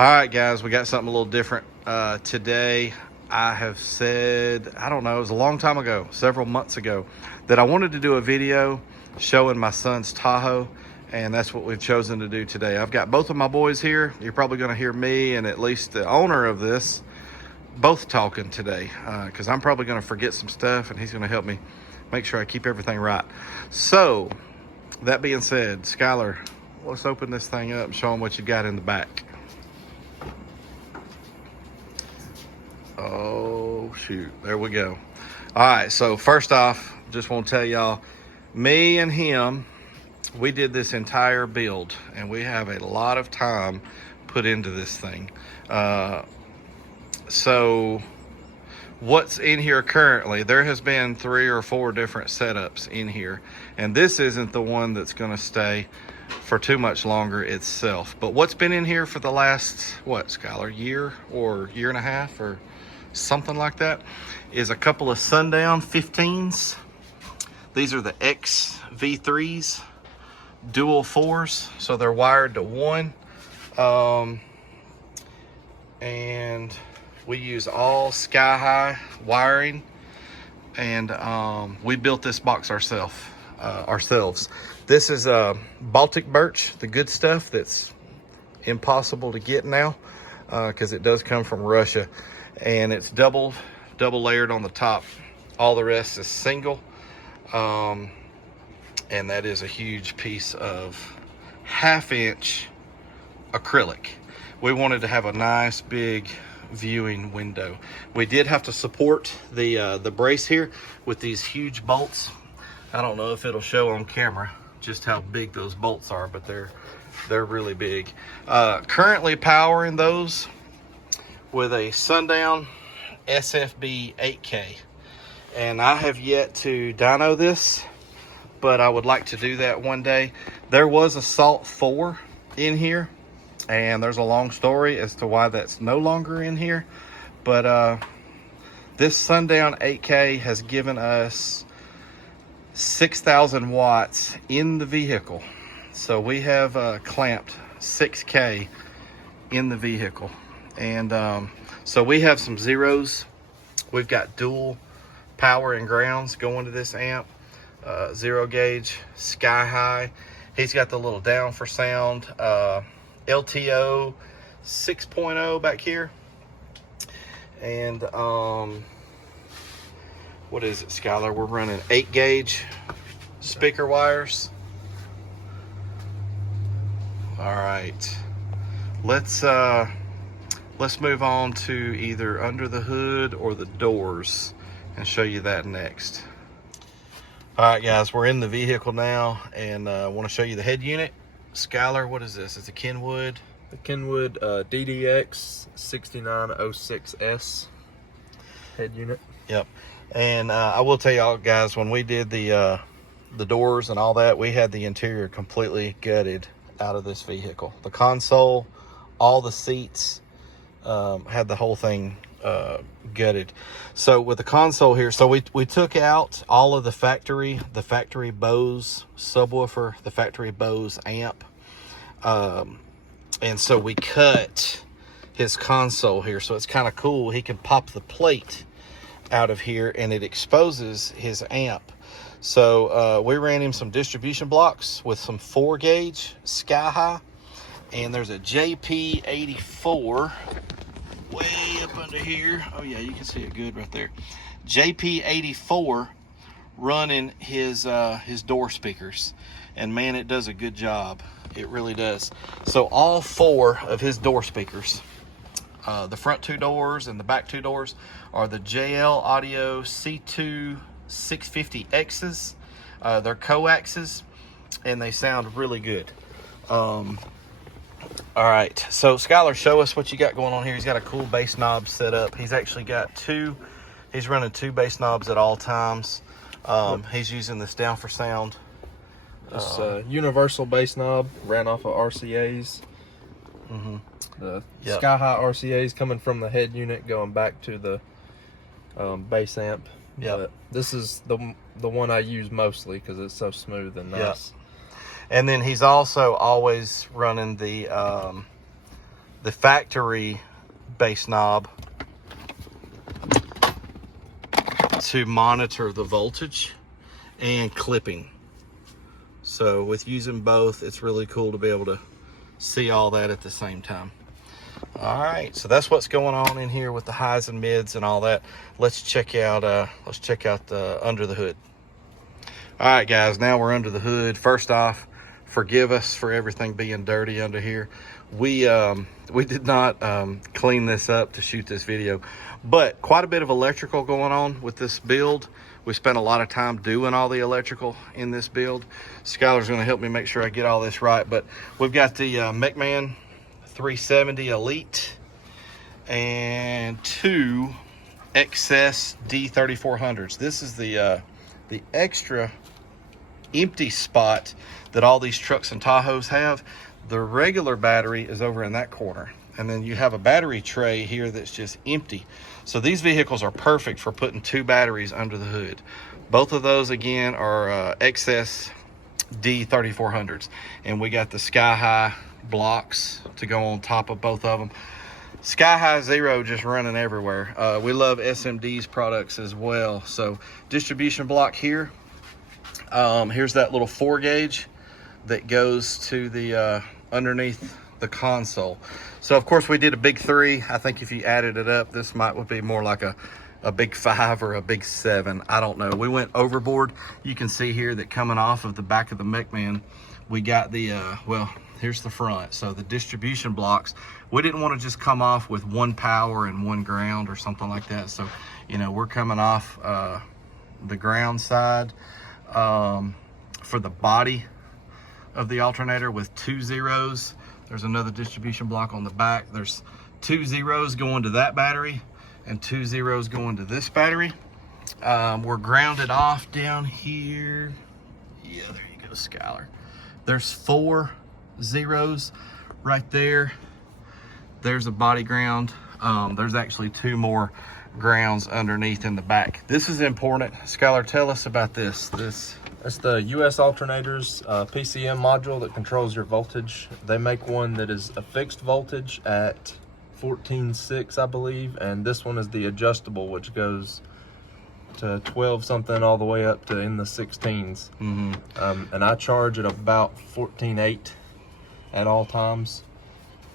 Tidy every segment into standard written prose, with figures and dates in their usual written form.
All right, guys, we got something a little different today. I have said, I don't know, it was a long time ago, several months ago, that I wanted to do a video showing my son's Tahoe, and that's what we've chosen to do today. I've got both of my boys here. You're probably going to hear me and at least the owner of this both talking today, because I'm probably going to forget some stuff, and he's going to help me make sure I keep everything right. So, that being said, Skylar, let's open this thing up and show them what you got in the back. Oh, shoot. There we go. All right, so first off, just want to tell y'all, me and him, we did this entire build, and we have a lot of time put into this thing. So what's in here currently, there has been 3 or 4 different setups in here, and this isn't the one that's going to stay for too much longer itself. But what's been in here for the last, what, Skylar, year or year and a half or something like that, is a couple of Sundown 15s. These are the XV3s, dual 4s, so they're wired to 1. And we use all sky high wiring, and we built this box ourselves. This is Baltic birch, the good stuff that's impossible to get now, because it does come from Russia, and it's double layered on the top. All the rest is single, and that is a huge piece of 1/2-inch acrylic. We wanted to have a nice big viewing window. We did have to support the brace here with these huge bolts. I don't know if it'll show on camera just how big those bolts are, but they're really big. Currently powering those with a Sundown SFB 8K, and I have yet to dyno this, but I would like to do that one day. There was a Salt 4 in here, and there's a long story as to why that's no longer in here, but this Sundown 8K has given us 6,000 watts in the vehicle. So we have clamped 6K in the vehicle, and so we have some zeros. We've got dual power and grounds going to this amp, 0 gauge, sky high. He's got the little down for sound, LTO 6.0 back here, and what is it, Skylar? We're running 8 gauge speaker wires. All right, let's move on to either under the hood or the doors and show you that next. All right, guys, we're in the vehicle now, and I want to show you the head unit. Skylar, what is this? It's a Kenwood. The Kenwood DDX 6906S head unit. Yep. And I will tell y'all, guys, when we did the doors and all that, we had the interior completely gutted out of this vehicle. The console, all the seats, had the whole thing gutted. So with the console here, so we took out all of the factory Bose subwoofer, the factory Bose amp, and so we cut his console here, so it's kind of cool. He can pop the plate out of here and it exposes his amp. So we ran him some distribution blocks with some 4 gauge sky high, and there's a JP84 way up under here. Oh yeah, you can see it good right there. JP84 running his door speakers, and man, it does a good job. It really does. So all 4 of his door speakers, the front 2 doors and the back 2 doors, are the JL Audio C2 650X's. They're coaxes, and they sound really good. All right, so Skylar, show us what you got going on here. He's got a cool bass knob set up. He's actually got he's running 2 bass knobs at all times. He's using this down for sound. This universal bass knob ran off of RCAs. The sky high RCAs coming from the head unit going back to the bass amp. But this is the one I use mostly because it's so smooth and nice. And then he's also always running the the factory base knob to monitor the voltage and clipping. So with using both, it's really cool to be able to see all that at the same time. All right, so that's what's going on in here with the highs and mids and all that. Let's check out the under the hood. All right, guys, now we're under the hood. First off, forgive us for everything being dirty under here. We did not clean this up to shoot this video, but quite a bit of electrical going on with this build. We spent a lot of time doing all the electrical in this build. Skylar's going to help me make sure I get all this right, but we've got the McMahon 370 Elite and 2 XS D3400s. This is the extra empty spot that all these trucks and Tahoes have. The regular battery is over in that corner, and then you have a battery tray here that's just empty. So these vehicles are perfect for putting 2 batteries under the hood. Both of those again are XS D3400s, and we got the Sky High blocks to go on top of both of them. Sky High Zero just running everywhere. We love SMD's products as well. So distribution block here. Here's that little 4 gauge that goes to the underneath the console. So of course we did a big 3. I think if you added it up, this would be more like a big 5 or a big 7. I don't know. We went overboard. You can see here that coming off of the back of the McMahon, we got the well, here's the front. So the distribution blocks, we didn't want to just come off with 1 power and 1 ground or something like that. So, you know, we're coming off the ground side for the body of the alternator with 2 zeros. There's another distribution block on the back. There's 2 zeros going to that battery and 2 zeros going to this battery. We're grounded off down here. Yeah, there you go, Skylar. There's 4 zeros right there. There's a body ground. There's actually 2 more grounds underneath in the back. This is important. Skylar, tell us about this. It's the US Alternators PCM module that controls your voltage. They make one that is a fixed voltage at 14.6, I believe, and this one is the adjustable, which goes to 12 something all the way up to in the 16s. And I charge at about 14.8 at all times,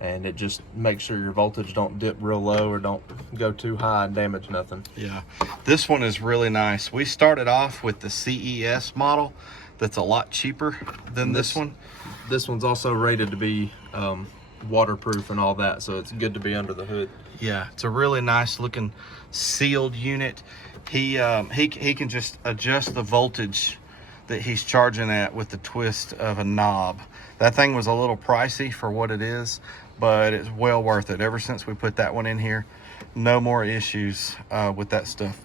and it just makes sure your voltage don't dip real low or don't go too high and damage nothing. Yeah, this one is really nice. We started off with the CES model that's a lot cheaper than this one. This one's also rated to be waterproof and all that, so it's good to be under the hood. Yeah, it's a really nice looking sealed unit. He can just adjust the voltage that he's charging at with the twist of a knob. That thing was a little pricey for what it is, but it's well worth it. Ever since we put that one in here, no more issues with that stuff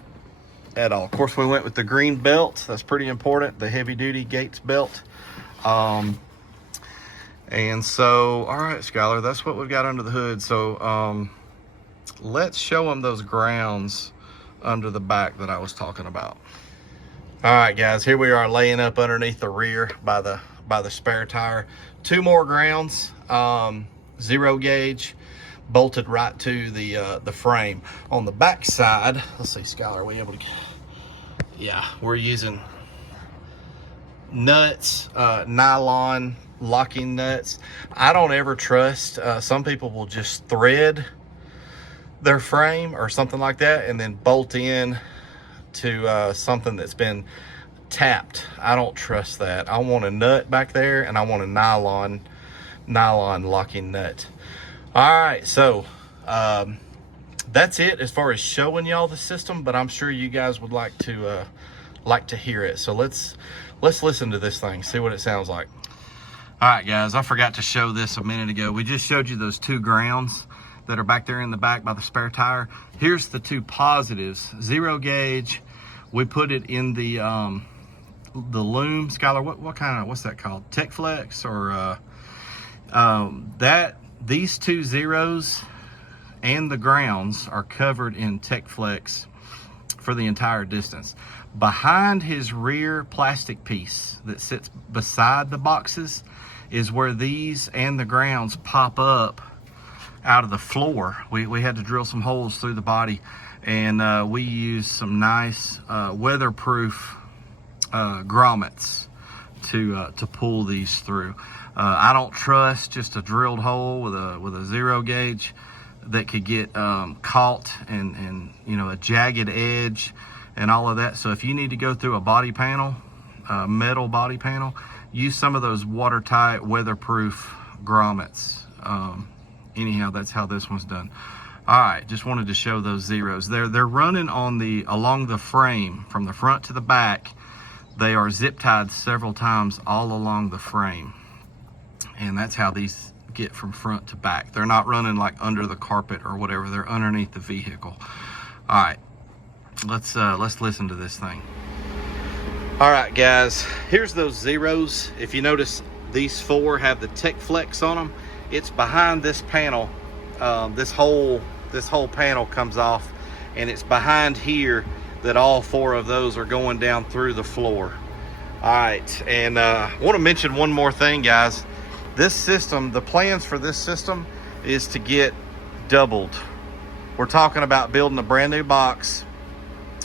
at all. Of course, we went with the green belt. That's pretty important, the heavy duty Gates belt. And so, all right, Skylar, that's what we've got under the hood. So let's show them those grounds under the back that I was talking about. All right, guys, here we are laying up underneath the rear by the spare tire. 2 more grounds, 0 gauge, bolted right to the frame. On the back side, let's see, Skylar, are we able to? Yeah, we're using nuts, nylon locking nuts. I don't ever trust. Some people will just thread their frame or something like that and then bolt in to something that's been tapped. I don't trust that. I want a nut back there, and I want a nylon locking nut. All right, so that's it as far as showing y'all the system, but I'm sure you guys would like to hear it. So let's listen to this thing, see what it sounds like. All right, guys, I forgot to show this a minute ago. We just showed you those 2 grounds that are back there in the back by the spare tire. Here's the 2 positives. 0 gauge, we put it in the loom. Skylar, what's that called? Tech Flex or these 2 zeros and the grounds are covered in Tech Flex for the entire distance. Behind his rear plastic piece that sits beside the boxes is where these and the grounds pop up out of the floor. We had to drill some holes through the body, and we used some nice weatherproof grommets to pull these through. I don't trust just a drilled hole with a zero gauge that could get caught and you know, a jagged edge and all of that. So if you need to go through a body panel, metal body panel, use some of those watertight weatherproof grommets. Anyhow, that's how this one's done. All right, just wanted to show those zeros. They're running on along the frame from the front to the back. They are zip tied several times all along the frame, and that's how these get from front to back. They're not running like under the carpet or whatever. They're underneath the vehicle. All right, let's listen to this thing. All right, guys, here's those zeros. If you notice, these 4 have the Tech Flex on them. It's behind this panel. This whole panel comes off, and it's behind here that all 4 of those are going down through the floor. All right, and I want to mention one more thing, guys. This system, the plans for this system is to get doubled. We're talking about building a brand new box,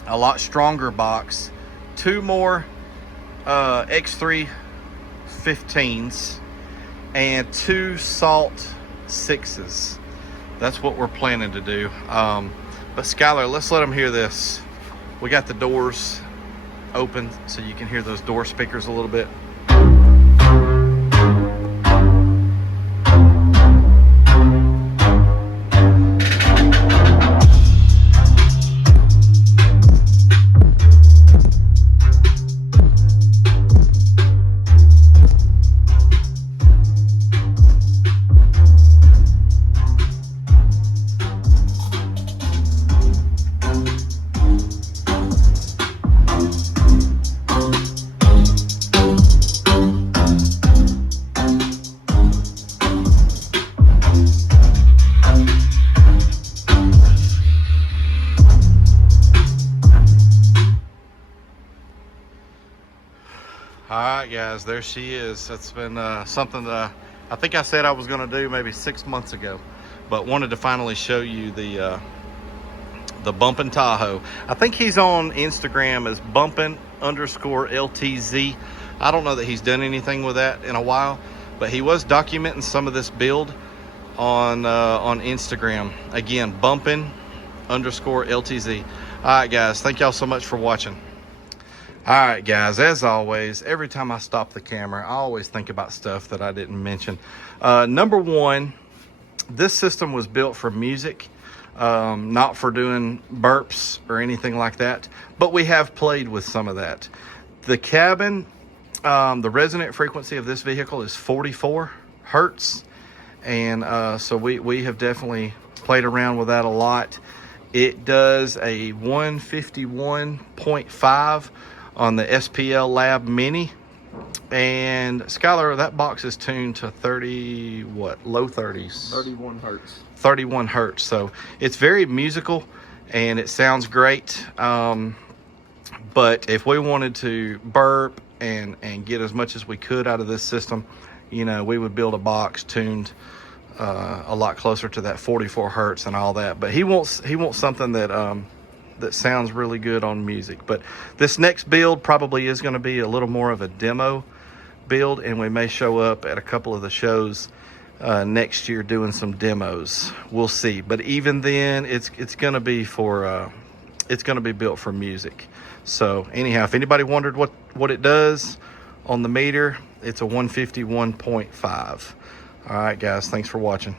a lot stronger box, 2 more X3 15s, and 2 Salt 6s. That's what we're planning to do. But Skylar, let's let them hear this. We got the doors open so you can hear those door speakers a little bit. All right, guys, there she is. That's been something that I think I said I was going to do maybe 6 months ago, but wanted to finally show you the Bumpin' Tahoe. I think he's on Instagram as bumpin_LTZ. I don't know that he's done anything with that in a while, but he was documenting some of this build on Instagram. Again, bumpin_LTZ. All right, guys, thank y'all so much for watching. All right, guys, as always, every time I stop the camera, I always think about stuff that I didn't mention. Number one, this system was built for music, not for doing burps or anything like that, but we have played with some of that. The cabin, the resonant frequency of this vehicle is 44 hertz, and so we have definitely played around with that a lot. It does a 151.5 on the SPL Lab Mini, and Skylar, that box is tuned to 30 what, low 30s, 31 hertz. So it's very musical and it sounds great, but if we wanted to burp and get as much as we could out of this system, you know, we would build a box tuned a lot closer to that 44 hertz and all that. But he wants something that that sounds really good on music. But this next build probably is going to be a little more of a demo build, and we may show up at a couple of the shows next year doing some demos. We'll see. But even then, it's going to be for it's going to be built for music. So anyhow, if anybody wondered what it does on the meter, it's a 151.5. All right, guys, thanks for watching.